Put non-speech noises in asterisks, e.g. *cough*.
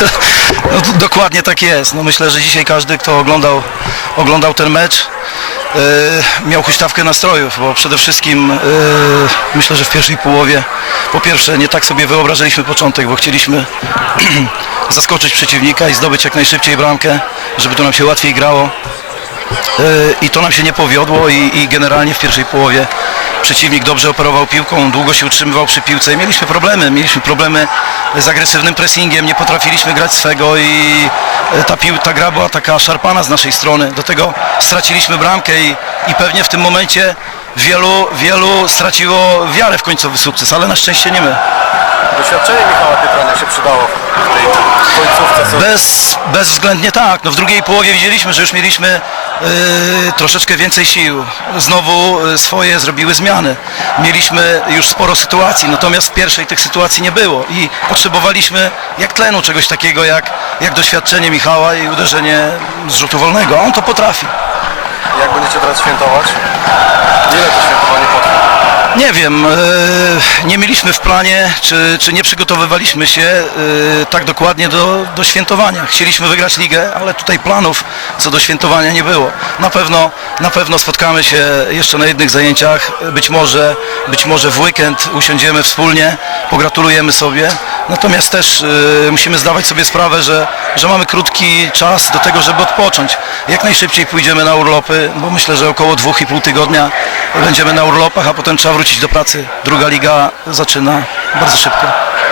*laughs* No, d- dokładnie tak jest. No, myślę, że dzisiaj każdy, kto oglądał, oglądał ten mecz, e, miał huśtawkę nastrojów, bo przede wszystkim e, myślę, że w pierwszej połowie po pierwsze nie tak sobie wyobrażaliśmy początek, bo chcieliśmy *clears throat* zaskoczyć przeciwnika i zdobyć jak najszybciej bramkę, żeby to nam się łatwiej grało. E, I to nam się nie powiodło i, i generalnie w pierwszej połowie przeciwnik dobrze operował piłką, długo się utrzymywał przy piłce mieliśmy problemy. Mieliśmy problemy z agresywnym pressingiem, nie potrafiliśmy grać swego i e, ta, pił, ta gra była taka szarpana z naszej strony. Do tego straciliśmy bramkę i, i pewnie w tym momencie wielu, wielu straciło wiarę w końcowy sukces, ale na szczęście nie my. Doświadczenie Michała Pietrania się przydało w tej końcówce. Co... Bez, bezwzględnie tak. No w drugiej połowie widzieliśmy, że już mieliśmy y, troszeczkę więcej sił. Znowu y, swoje zrobiły zmiany. Mieliśmy już sporo sytuacji, natomiast w pierwszej tych sytuacji nie było i potrzebowaliśmy jak tlenu czegoś takiego jak, jak doświadczenie Michała i uderzenie z rzutu wolnego. A on to potrafi. Jak będziecie teraz świętować? Ile to potrwa? Nie wiem, e, nie mieliśmy w planie, czy, czy nie przygotowywaliśmy się e, tak dokładnie do, do świętowania. Chcieliśmy wygrać ligę, ale tutaj planów co do świętowania nie było. Na pewno, na pewno spotkamy się jeszcze na jednych zajęciach, być może, być może w weekend usiądziemy wspólnie, pogratulujemy sobie. Natomiast też e, musimy zdawać sobie sprawę, że, że mamy krótki czas do tego, żeby odpocząć. Jak najszybciej pójdziemy na urlopy, bo myślę, że około 2,5 tygodnia będziemy na urlopach, a potem trzeba wrócić do pracy. Druga liga zaczyna bardzo szybko.